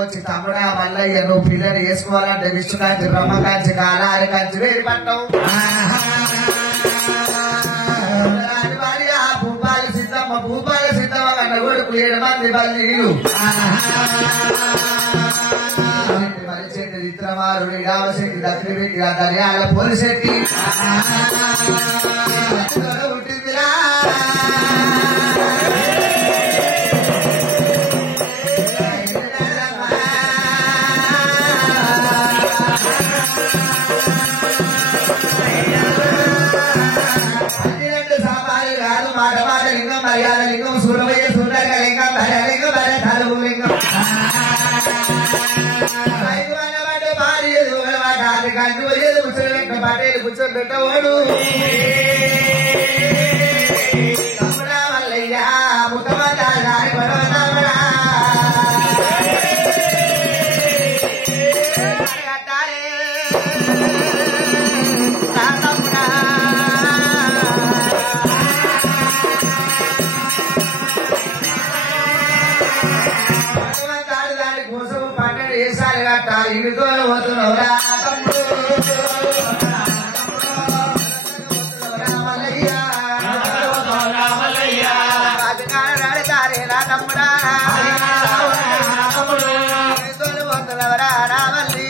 వచ్చి తమ్ముడా మల్లయ్య నువ్వు పిల్లలు వేసుకోవాలంటే విష్ణుకాంతి బ్రహ్మకాంతి కాలారి కంచి వేడి పట్టం భూపాల సిద్ధమ్మ కన్న కొడుకు 7 మంది బల్లీలు మలిశెట్టి విక్రమారుడి రామశెట్టి దక్షిణపెట్టి ఆ దర్యాల పోలిశెట్టి పుట్టిందిరా లింగం మర్యాద లింగం సూర్యమయ్య సూర్యక లింగం లింగం తలుగు లింగం కంటి పోయేది ముచ్చట లెక్క పట్టేది కూర్చొని పెట్టవాడు తమ్ముడా మల్లయ్య ముఖమందారి పర్వతమ్మడా కట్టాలే తమ్ముడా దాని కోసం పన్నెండు వేసాలు కట్టాలి ఇంటితో పోతున్నావురా తమ్ముడా రామల్లి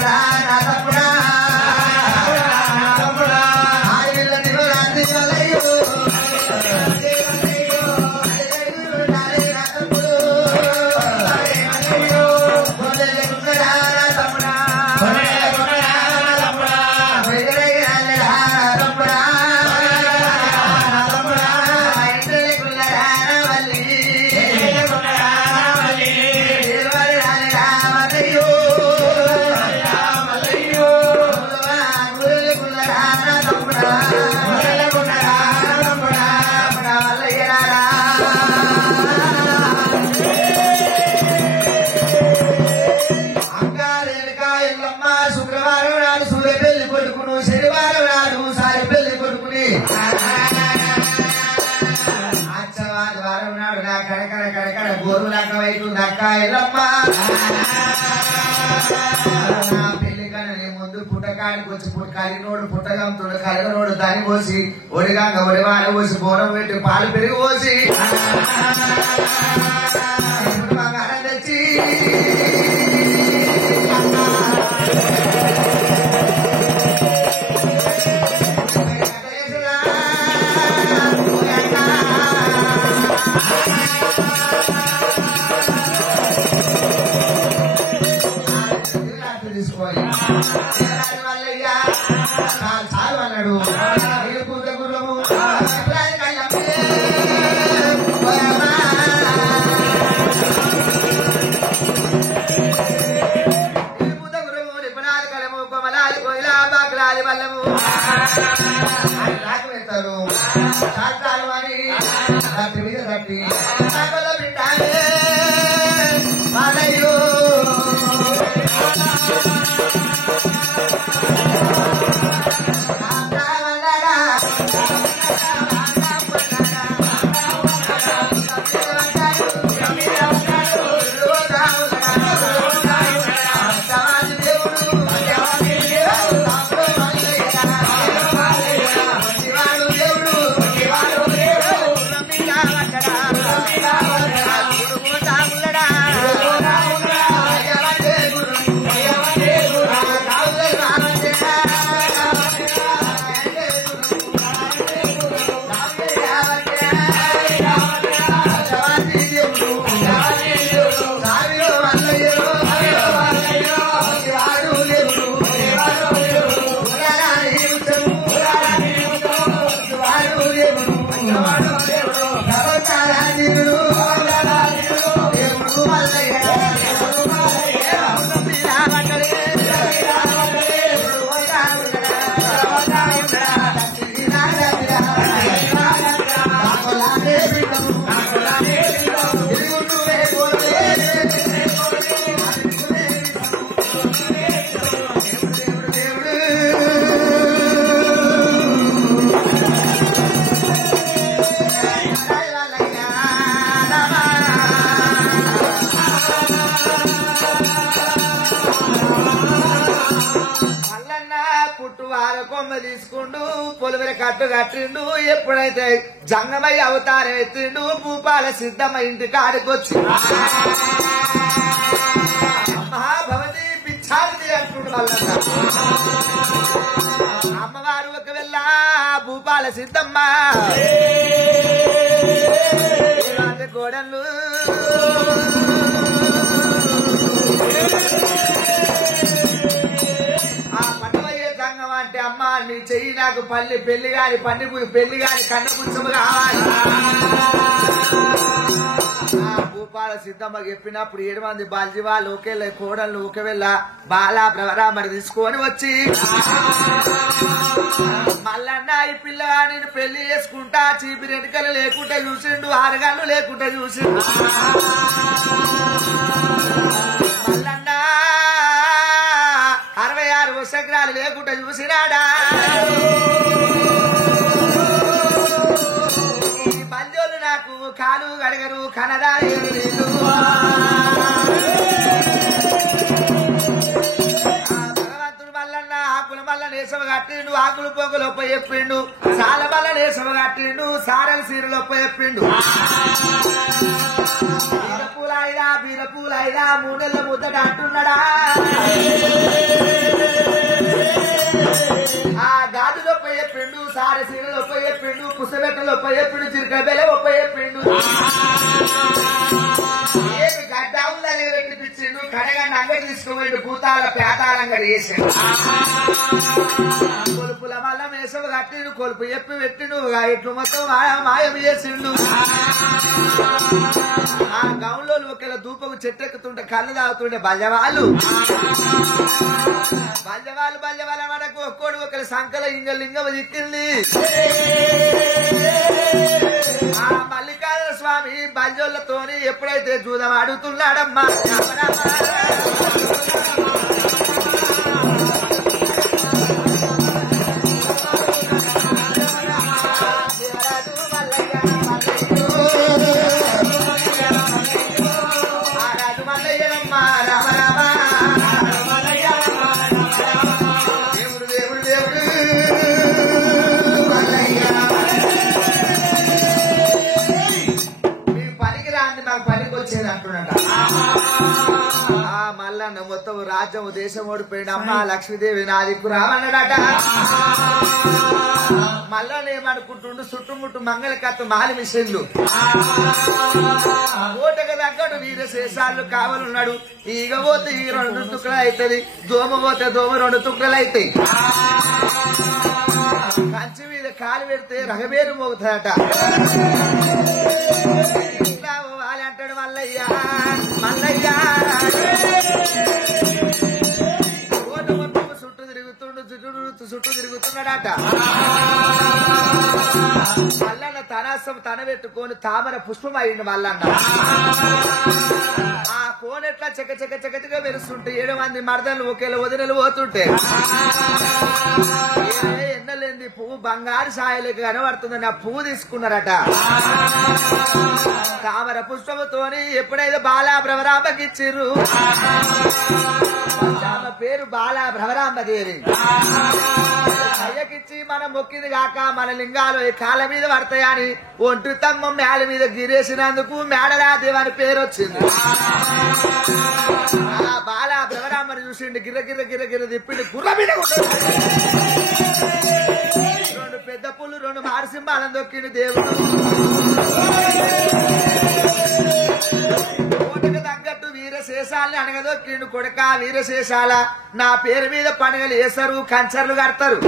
ఉన్నదా నా తమ్ముడా ఆయుల నివరాంతి వలయు శుక్రవారం నాడు సూర్య పెళ్లి కొడుకును శనివారం నాడు సారి పెళ్లి కొడుకుని ఆదివారం నాడు నా కడకడ కడకడ గోరులాక వైపు దక్క ఎల్లమ్మ నా పెళ్లి కన్నా ముందు పుట్టకాడికి వచ్చి కలిగినోడు పుట్టగంతుడు కలిగినోడు దాని పోసి ఒడిగాక ఒడివాడ పోసి బోరం పెట్టి పాలు పెరిగి పోసి బంగారం తెచ్చి తీసుకోవాలి చాలు అన్నాడు పూత గుర్రము పూత గుర్రము నిపుణాది కలము కొమలాది కోయిలా బాకులాది బల్లము రాక పెడతారు శాస్త్రాలు అని రాత్రి మీద తప్పి బిడ్డాలే మాలయ్యో తీసుకుంటూ పొలివరి కట్టు కట్టిండు ఎప్పుడైతే జంగమై అవతారం ఎత్తిండు భూపాల సిద్ధమ్మ ఇంటి కాడికొచ్చి మహాభవతి పిచ్చాది అంటుండు వాళ్ళ అమ్మవారు ఒకవేళ భూపాల సిద్ధమ్మ గోడలు అంటే అమ్మ నీ చెయ్యి నాకు పెళ్లి గాని పెళ్లి గాని కన్నపుచ్చము కావాలి భూపాల సిద్ధమ్మ చెప్పినప్పుడు 7 మంది బాల్జీ వాళ్ళు ఒకేళ్ళ కోడళ్ళు ఒకవేళ బాలా ప్రవరామని తీసుకొని వచ్చి మల్లన్న ఈ పిల్లగాని పెళ్లి చేసుకుంటా చీపి రెడ్కలు లేకుండా చూసిండు ఆరగాళ్ళు లేకుండా చూసిండు మల్లన్న 66 వర్షగ్రాలు లేకుండా చూసినాడా ఈ బంజోలు నాకు కాలు గడగరు కనదారు భగవంతుడు మల్లన్న ఆకుల మల్ల నేసవ కట్టిండు ఆకులు పొగలు ఒప్ప చెప్పిండు సాల మల్ల నేసవ కట్టిండు సారల సీరలు ఒప్ప చెప్పిండు బీరపూలైనా 3 నెలల ముద్దట అంటున్నాడా చెప్పిండు చిరక బెల ఒప్ప చెప్పిండు ఏమి గడ్డావులు పెట్టిపించిండు కడగండి అంగడి తీసుకుపోయిండు భూతాల పేతాల అంగడి వేసిండు కొలుపుల వల్ల మేసలు కట్టిండు కొలుపు చెప్పి పెట్టిండు ఇట్లు మొత్తం మాయం చేసిండు ఆ గౌన్లో ఒకవేళ దూపకు చెట్టెక్కుతుంటే కళ్ళు తాగుతుండే బల్యవాళ్ళు మనకు ఒక్కోడు ఒకరి సంకల లింగం దిక్కింది ఆ మల్లికార్జున స్వామి బల్జోళ్లతోని ఎప్పుడైతే జూదం అడుగుతున్నాడమ్మా మొత్తం రాజ్యం దేశం ఓడిపోయిన అమ్మ లక్ష్మీదేవి నా దిక్కు రామన్నాడట మళ్ళా ఏమనుకుంటుండు చుట్టుముట్టు మంగళకత్త మాలి మిషన్లు ఓటకు తగ్గట్టు వీరశేషాలు కావాలన్నాడు ఈగ పోతే ఈ 2 తుక్కలు అవుతుంది దోమ పోతే దోమ 2 తుక్కలు అవుతాయి కంచి మీద కాలు పెడితే రగబేరు మోగుతాడట వాలి అంటాడు మల్లయ్య చుట్టూ తిరుగుతున్నాడట మల్లన్న తనాసం తన పెట్టుకొని తామర పుష్పం అయింది మల్లన్న ఆ కోనెట్లా చకచక మెరుస్తుంటే 7 మంది మర్దలు ఒకేలా వదినలు పోతుంటే ఎన్నలేంది పువ్వు బంగారు సాయలకు కనబడుతుందని ఆ పువ్వు తీసుకున్నారట తామర పుష్పముతోని ఎప్పుడైతే బాలా భ్రమరాంబకి ఇచ్చిర్రు పేరు బాలా భ్రమరాంబదేవి అయ్యకిచ్చి మనం మొక్కింది కాక మన లింగాలు కాళ్ళ మీద పడతాయని ఒంటి తమ్మం మేడ మీద గిరేసినందుకు మేడలాదేవి అని పేరు వచ్చింది ఆ బాలా భ్రమరాంబని చూసిండు గిర్ర తిప్పిండు గుర్ర మీద 2 పెద్ద పుల్లు 2 మారసింహాలను దొక్కిండు దేవుడు ఓటకు తగ్గట్టు వీరశేషాలని అనగదొక్కిండు కొడుక వీరశేషాల నా పేరు మీద పండుగలు వేస్తారు కంచర్లు కడతారు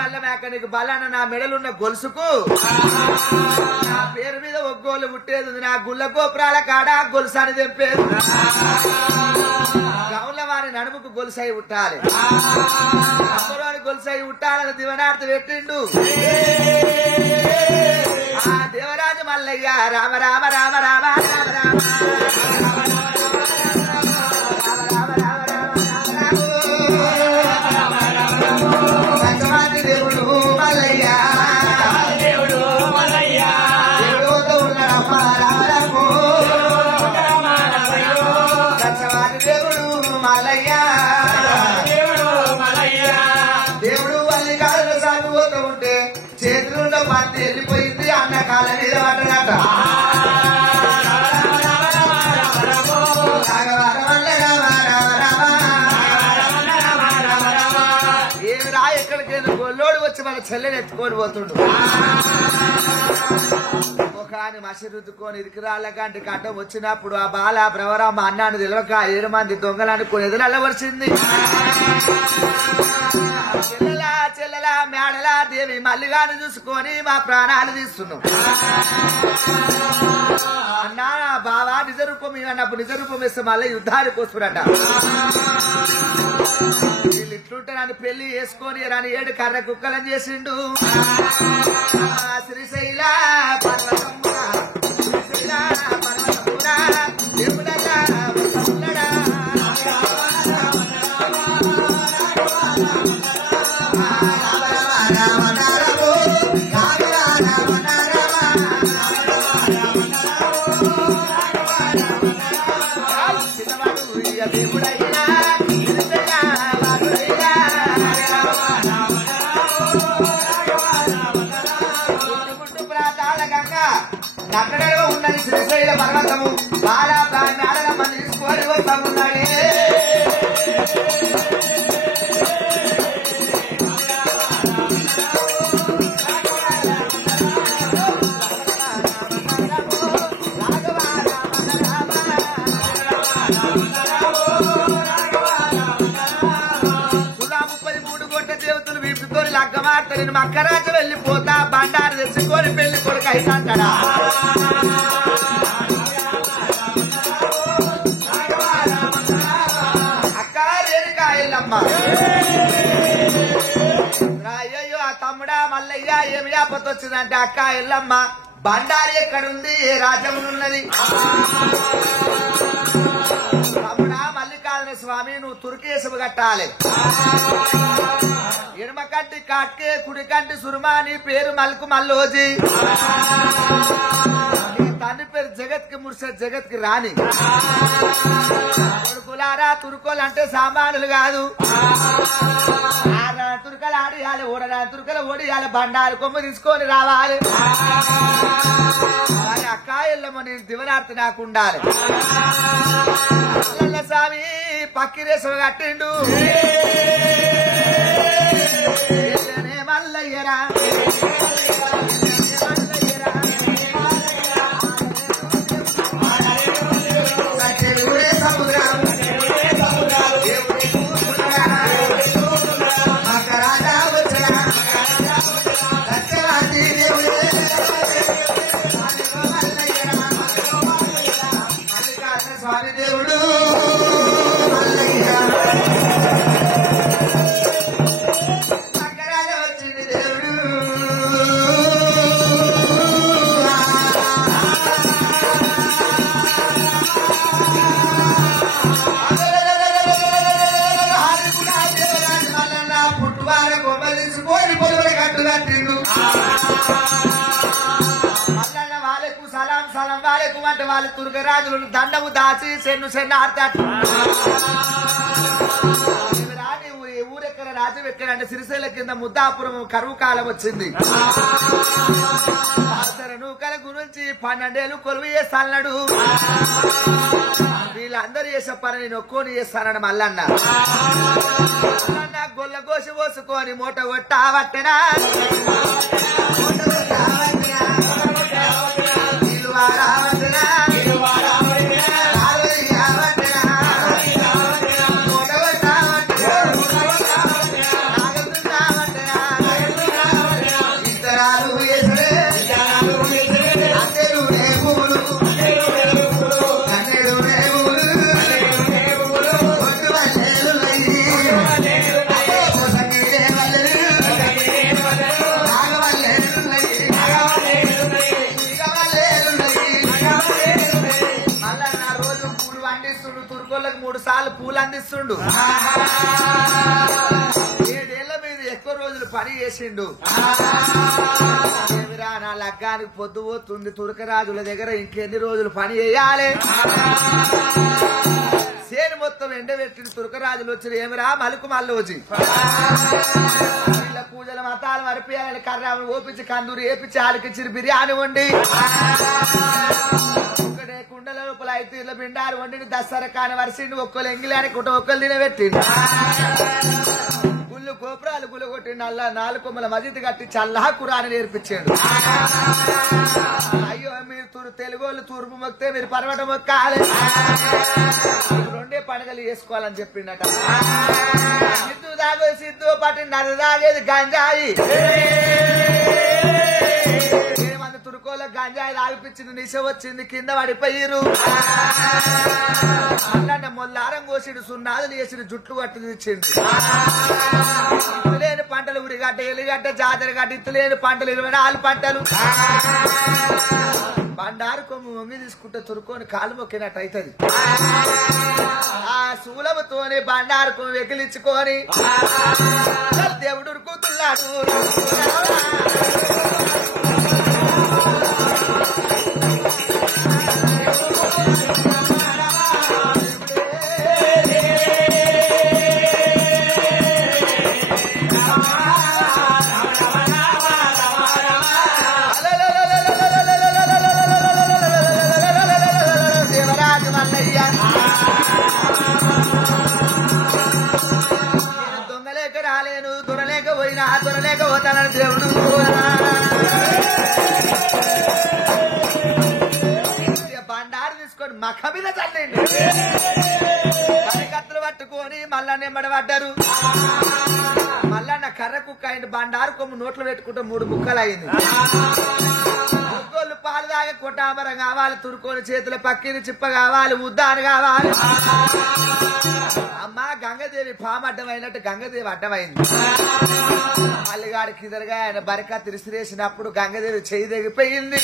నల్ల మేకనికి బలాన నా మెడలున్న గొలుసుకు నా పేరు మీద ఒగ్గోలు పుట్టేది నా గుళ్ళ గోపురాల కాడ గొలుసు అని తెంపేది గౌన్ల వారి నడుముకు గొలుసై ఉట్టాలి అమ్మవారి గొలుసై ఉట్టాలని దివనార్తి పెట్టిండు ఆ దేవరాజు మల్లయ్య రామ రామ రామ రామ రామ రామ దేవుడు మల్లయ్య దేవుడు మల్లయ్య దేవుడుతో ఉన్నాడమ్మ రామరాము దేవుడు మల్లయ్య దేవుడు వల్లి కాళ్ళు సాగుపోతూ ఉంటే చేతులుండో మంది వెళ్ళిపోయింది అన్న కాళ్ళ మీద పడ్డదట ఏమి రా ఎక్కడికైనా గొల్లోడు వచ్చి మన చెల్లెని ఎత్తుకొని పోతుండు ముఖాన్ని మసి రుద్దుకొని ఇరికిరాళ్ళ గంటి కట్టం వచ్చినప్పుడు ఆ బాల భ్రవరామ అన్నాను తెలియక 7 మంది దొంగలు అనుకుని ఎదురల్లవరిచింది చెల్లెలా మేడలా దేవి మల్లిగాని చూసుకొని మా ప్రాణాలు తీస్తున్నాం అన్నా బావా నిజ రూపం ఇవన్నప్పుడు నిజ రూపం ఇస్తే మళ్ళీ యుద్ధానికి వస్తున్నట వీళ్ళు ఇట్లుంటే నన్ను పెళ్లి చేసుకొని రాని 7 కర్ర కుక్కలని చేసిండు శ్రీశైల పర్వతమురా దేవుడగా దేవుడైనా నక్కడలో ఉన్నది శ్రీశైల పర్వతము బాలా మేడల మంది తీసుకొని వస్తామున్నాడే సుధా 33 గొడ్డ దేవతలు వీపుతో లగ్గమాట నేను మక్కరాజు వెళ్ళిపోతా బండారు తెచ్చుకొని పెళ్లి కొడుకు అయినంటాడా అక్క రేణుకా ఎల్లమ్మ అయ్యో ఆ తమ్ముడా మల్లయ్య ఏమి ఆపత్తి వచ్చిందంటే అక్క ఎల్లమ్మ బండారి ఎక్కడుంది ఏ రాజ్యములున్నది తమ్ముడా మల్లికార్జున స్వామి నువ్వు తుర్కేశము కట్టాలి ఎడమ కంటి కాట్కే కుడి కంటి సురుమా నీ పేరు మల్కు మల్లోజీ నీ తండ్రి పేరు జగత్ కి ముర్షద్ జగత్ కి రాణి కొడుకులారా తురుకోలు అంటే సామానులు కాదు తురుకలు ఆడియాలి ఓడరా తురుకలు ఓడియాలి బండారు కొమ్ము తీసుకొని రావాలి కానీ అక్క ఎల్లమ్మ నేను దివనార్తి నాకు ఉండాలి స్వామి పక్కిరేసు కట్టిండు మల్లయ్యరా స్వామి దేవుడు వచ్చింది దేవుడు పుట్టువార గొప్ప తీసుకొని పొదువులు కట్టు కట్టిండు వాళ్ళకు సలాం సలాం వాళ్ళకు అంటే వాళ్ళ తుర్గరాజులు దండము దాచి సెన్ను ఆడతాడు ఊరెక్కడ రాజు ఎక్కడంటే సిరిసేల కింద ముద్దాపురం కరువు కాలం వచ్చింది నూకల గురించి 12 ఏళ్ళు కొలువు చేస్తాడు వీళ్ళందరూ చేసే పని నేను ఒక్కోని చేస్తానని మల్లన్న గొల్ల కోసి పోసుకొని మూట కొట్టావట్టెనా తుర్కోళ్ళకి 3 సార్లు పూలు అందిస్తుండు 7 ఏళ్ల మీద ఎక్కువ రోజులు పని చేసిండు నా లగ్గానికి పొద్దు పోతుంది తుర్కరాజుల దగ్గర ఇంకెన్ని రోజులు పని చేయాలి సేను మొత్తం ఎండబెట్టిన తుర్కరాజులు వచ్చి ఏమిరా మలుకు మల్లోజీ వీళ్ళ పూజల మతాలు మరిపియాలని కర్రాములు ఓపించి కందూరు ఏపించి ఆలకిచ్చి బిర్యానీ వండి కుండల లోపల అయితే ఇళ్ళ పిండారు వండిని దసరా కాని వరిసిండు ఒక్కరు ఎంగిలానికి ఒక్కరు తినబెట్టిండు గుళ్ళు గోపురాలు గుళ్ళు కొట్టిండు అల్లా 4 కొమ్మల మజిద్ కట్టి చల్లా కురాని నేర్పించాడు అయ్యో మీరు తెలుగోళ్ళు తూర్పు మొక్కితే మీరు పర్వటం మొక్కాలి 2 పండుగలు చేసుకోవాలని చెప్పిండట సిద్ధు దాగో సిద్ధు పట్టింది అది తాగేది గంజాయి తురుకోల గంజాయి తాగిపించింది నిశ వచ్చింది కింద పడిపోయిరు అట్లా మొల్లారం కోసిడు సున్నాదులు వేసిడు జుట్లు కట్టు తెచ్చిండు ఇత్తులేని పంటలు ఉరిగడ్డ ఎలిగడ్డ జాతర గడ్డ ఇత్తులేని పంటలు 24 పంటలు బండారు కొమ్ము మమ్మీ తీసుకుంటే తురుకొని కాలు మొక్కినట్టు అవుతుంది ఆ శూలముతోని బండారు కొమ్ము వెకిలించుకొని దేవుడు ఉరుకుతున్నాడు దొంగలేక రాలేను దొరలేక పోయినా దొరలేక పోతానని దేవుడు బండారు తీసుకొని మఖ మీద చల్లండి మల్లన్న ఎంబడబడ్డారు. మల్లన్న కర్ర కుక్క అయింది. బండారు కొమ్ము నోట్లు పెట్టుకుంటే 3 ముక్కలు అయింది. ఒక్కోళ్ళు పాలు దాగే కొట్టామరం కావాలి, తురుకోని చేతుల పక్కిని చిప్ప కావాలి, ఉద్దాని కావాలి. అమ్మ గంగదేవి పాము అడ్డమైనట్టు గంగదేవి అడ్డమైంది. మల్లిగాడికి ఎదురుగా ఆయన బరికా తిరిసిరేసినప్పుడు గంగదేవి చెయ్యి తెగిపోయింది.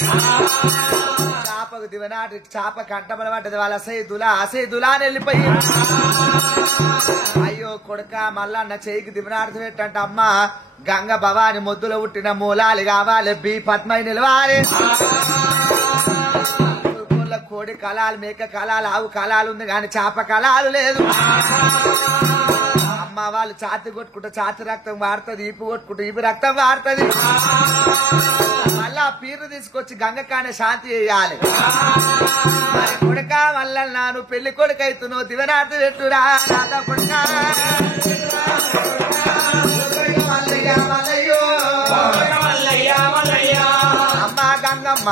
చాపకు దివనాటి చాప కంటమల పడ్డది. వాళ్ళ అసైదులా అని వెళ్ళిపోయింది. అయ్యో కొడుక మల్లన్న చెయ్యికి దివనాడుతూ పెట్టంట. అమ్మ గంగ భవాని మొద్దులో పుట్టిన మూలాలు కావాలి, బి పద్మై నిలవాలి. కోడి కళాలు, మేక కళాలు, ఆవు కళాలు ఉంది కానీ చేప కళాలు లేదు. అమ్మ వాళ్ళు ఛాతి కొట్టుకుంటే ఛాతి రక్తం వాడుతుంది, ఈపు కొట్టుకుంటే ఈపు రక్తం వాడుతుంది. మళ్ళా పీరు తీసుకొచ్చి గంగకానే శాంతి చేయాలి. మరి కొడుక వల్ల నాను పెళ్లి కొడుకు అవుతున్నావు, దివనార్థి పెట్టురా కొడుక. అమ్మ గంగమ్మ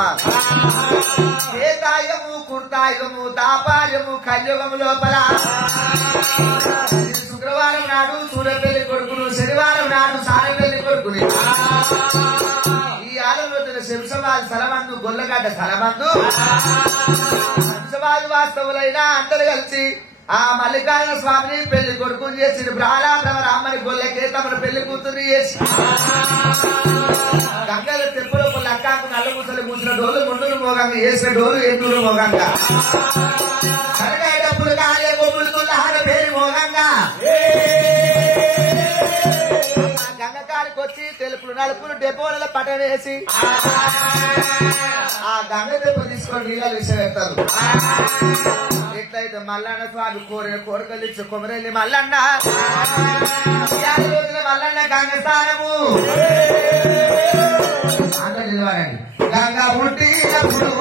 ఏతాయము కుర్తాయుగము దాపాయము కలియుగము లోపల శుక్రవారం నాడు సూర్యపల్లి కొడుకును, శనివారం నాడు సారపల్లి కొడుకుని. ఈ ఆలయంలో శంసవాది స్థలమందు గొల్లగడ్డ స్థలమందు శంసవాది వాస్తవులైన అందరు కలిసి ఆ మల్లికార్జున స్వామిని పెళ్లి కొడుకుని చేసి బ్రాహ్మణ రామని గొల్లకే తమను పెళ్లి కూతురు చేసి గంగల తెప్పులో లక్కాకు నల్ల ముసలి మూసిన డోలు ముందులు మోగంగా వేసిన డోలు ఎన్నులు మోగంగా సరకాయ డబ్బులు కాలే బొబ్బులు పేరు మోగంగా గంగకాడికి వచ్చి తెలుపులు నలుపులు డెపోలలో పట్టనేసి ఆ గంగ దెబ్బ తీసుకొని నీళ్ళు విషయం ఎట్లయితే మల్లన్న స్వామి కోరిన కోరికలు ఇచ్చి కొమరెల్లి మల్లన్న రోజున మల్లన్న గంగ స్థానము అందరూ నిలవాలండి. గంగా పుట్టినప్పుడు